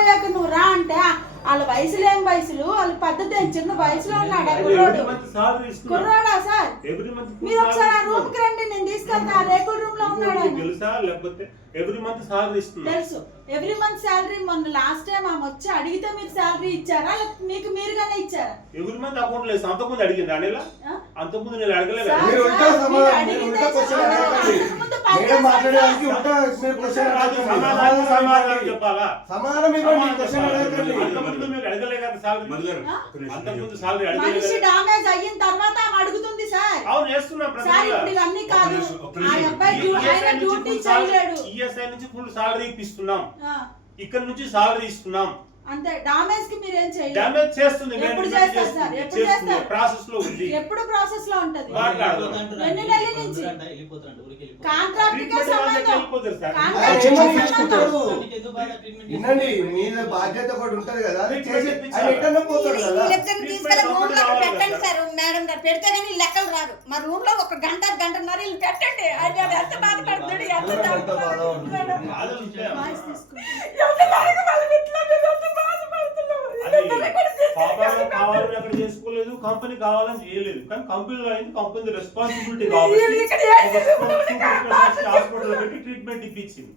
అయిపోయాక నువ్వు రా అంటే వాళ్ళ వయసులు ఏం వయసులు, వాళ్ళ పద్ధతి ఏం చిన్న వయసులో ఉన్నాడు కుర్రాడా సార్? మీరు ఒకసారి ఆ రూమ్ కి రండి, నేను తీసుకెళ్తా. ఆ రేకుల రూమ్ లో ఉన్నాడు తెలుసు. ఎవ్రీ మంత్ శాలరీ మొన్న లాస్ట్ టైం ఆమె వచ్చి అడిగితే మీరు శాలరీ ఇచ్చారా లేకపోతే మీకు మీరుగానే ఇచ్చారా? ఎవ్రీ మంత్ అకౌంట్ లేదు. అంతకుముందు అడిగింది అనేలా, అంతకుముందు నేను అడగలేదు. చెప్పాలా మనిషి డామేజ్ అయిన తర్వాత ఆమె అడుగుతుంది సార్. అవును చేస్తున్నా సార్ ఇప్పుడు ఇవన్నీ కాదు. ఆ అబ్బాయి ఆయన డ్యూటీ చేయలేడు. ఈఎస్ఐ నుంచి ఫుల్ సాలరీ ఇప్పిస్తున్నాం, ఇక్కడ నుంచి సాలరీ ఇస్తున్నాం. అంతే. డామేజ్ కి మీరు ఏం చేయాలి? డామేజ్ చేస్తుంది. ఎప్పుడు చేస్తారు సార్? ఎప్పుడు చేస్తారు? ప్రాసెస్ లో ఉంది. ఎప్పుడు ప్రాసెస్ లో ఉంటది? ఎన్ని నెలల నుంచి కాంట్రాక్ట్ కే సంబంధం. వినండి, మీ బాధ్యత కూడా ఉంటది కదా, పెట్టండి సార్. మేడం గారు పెడితే కానీ లెక్కలు రారు. మా రూమ్ లో ఒక గంటన్నర వీళ్ళు పెట్టండి. ఆయన ఎంత బాధపడుతుంది, కావాలని అక్కడ చేసుకోలేదు, కంపెనీ కావాలని చేయలేదు. కానీ కంపెనీలో అయింది, కంపెనీ రెస్పాన్సిబిలిటీ కాబట్టి హాస్పిటల్ పెట్టి ట్రీట్మెంట్ ఇప్పించింది.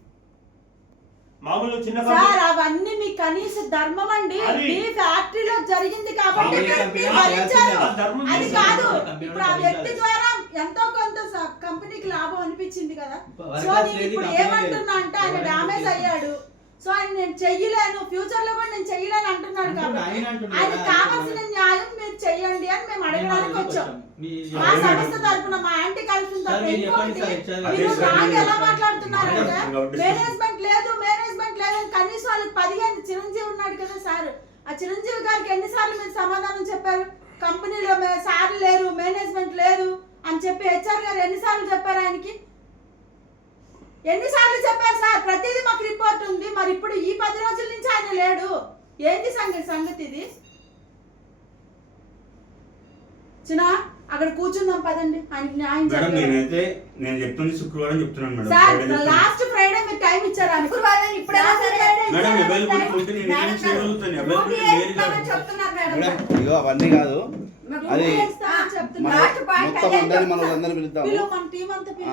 మామూలు చిన్న సార్ అవన్నీ మీ కనీస ధర్మం అండి. ఈ ఫ్యాక్టరీలో జరిగింది కాబట్టి అది కాదు. ఇప్పుడు ఆ వ్యక్తి ద్వారా ఎంతో కొంత కంపెనీకి లాభం అనిపించింది కదా. సో నేను ఇప్పుడు ఏమంటున్నా అంటే ఆయన డామేజ్ అయ్యాడు. సో ఆయన నేను చెయ్యలేను, ఫ్యూచర్ లో కూడా నేను చెయ్యలేను అంటున్నాడు కాబట్టి ఆయన కావాల్సిన న్యాయం మీరు చెయ్యండి అని మేము అడగడానికి వచ్చాం. మా సంస్థ తరఫున, మా యాంటీ కరప్షన్ తరఫున. ఇంకోటి మీరు రాంగ్ ఎలా మాట్లాడుతున్నారంటే మేనేజ్మెంట్ లేదు అని కనీసం వాళ్ళకి 15 చిరంజీవి ఉన్నాడు కదా సార్, ఆ చిరంజీవి గారికి ఎన్నిసార్లు మీరు సమాధానం చెప్పారు? కంపెనీలో సార్ లేరు, మేనేజ్మెంట్ లేదు అని చెప్పి హెచ్ఆర్ గారు ఎన్నిసార్లు చెప్పారు? ఆయనకి ఎన్నిసార్లు చెప్పారు సార్? ప్రతిదీ మాకు రిపోర్ట్ ఉంది. మరి ఇప్పుడు ఈ 10 రోజుల నుంచి ఆయన లేడు. ఏంటి సంగతి ఇది? చిన్న అక్కడ కూర్చుందాం పదండి, ఆయనకి న్యాయం చేయండి. నేనైతే నేను చెప్తుంది శుక్రవారం చెప్తున్నాను మేడం. సార్ లాస్ట్ ఫ్రైడే మీరు టైం ఇచ్చారు అని శుక్రవారం ఇప్పుడు మేడం అవైలబుల్ ఉంటే నేను ఏం చేయగలుగుతాను? అవైలబుల్ ఇగో అవన్నీ కాదు, అది మొత్తం అందరినీ మనం అందరినీ పిలుద్దాం.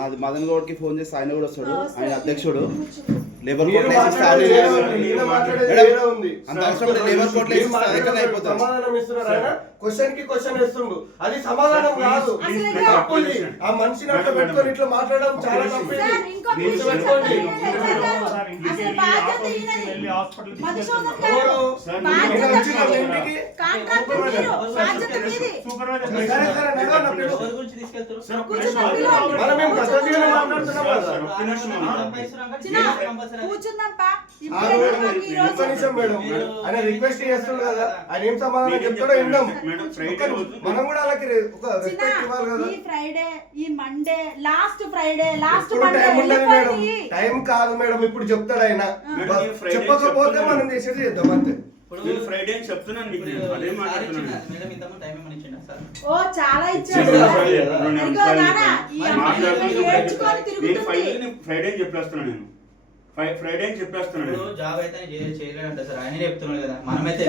అది మదన్ గౌడ్కి ఫోన్ చేసి ఆయన కూడా వస్తాడు, ఆయన అధ్యక్షుడు. లేబర్ కోర్ట్ లేబర్ కోర్ట్ అయిపోతాం. క్వశ్చన్ కి క్వశ్చన్ వేస్తుండు, అది సమాధానం కాదు. తప్పుంది. ఆ మనిషిని అట్లా పెట్టుకొని ఇట్లా మాట్లాడడం చాలా తప్పు. రిక్వెస్ట్ చేస్తుండు కదా, ఆయన ఏం సమాధానం చెప్తాడో విందాం. మనం కూడా అలాగే ఈ ఫ్రైడే, ఈ Monday, last Friday, last time కాదు మేడం. ఇప్పుడు చెప్తాడు ఆయన, చెప్పకపోతే మనం చేసేది చేద్దాం అంతే. ఫ్రైడే అని చెప్తున్నాను మీకు, అదే మాట్లాడుతున్నాను. ఓ చాలా ఇచ్చాడు. ఫ్రైడే అని చెప్పేస్తున్నాను నేను, ఫ్రైడే అని చెప్పేస్తున్నాను. జాబ్ అయితే చేయలేదంట సార్, ఆయన చెప్తున్నాడు కదా. మనమైతే